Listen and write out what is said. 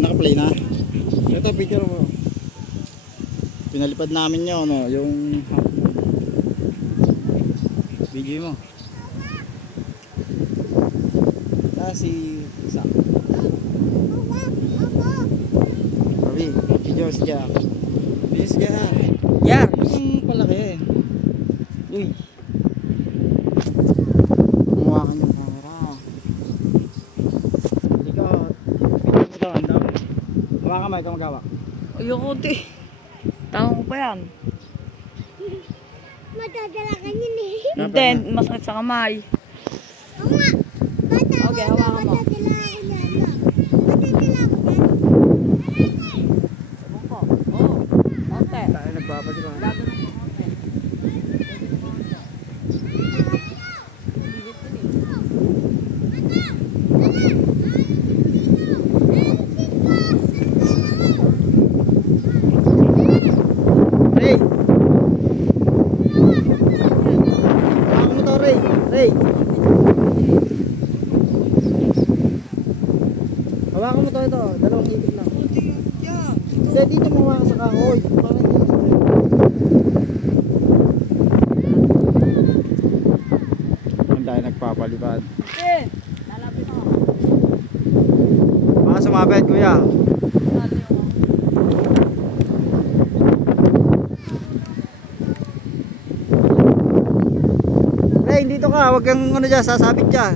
Naka-play na. Ito picture mo. Pinalipad namin yun, no, yung video mo. Si isa. Sabi, video si Jack. Video si Jack. Jack! Ang palaki. Uy. Hawakan yung camera. Hindi ka. Ito, ando. Hawakan mo, ikaw mag-hawak. Ayoko di. Tango ko pa yan. Matadala ka yun eh. Hindi, masakit sa kamay. Oo nga. Bata ako. Okay, hawakan mo. Matadala ka yan. Matadala ko yan. Sabong ko. Oo. Konti. Tayo nagpapadyo. Lado na po konti. Ray! Hawakan mo to, Ray! Ray! Hawakan mo to, ito. Dalawang ikot lang. Hindi, dito mo hawakan sa kahoy. Parang hindi mo sabay. Ang dahil nagpapalipad. Eh! Lalapit ako. Baka sumabit, kuya. Lalo yung Ray, dito ka. Huwag kang ano dyan, sasabit dyan.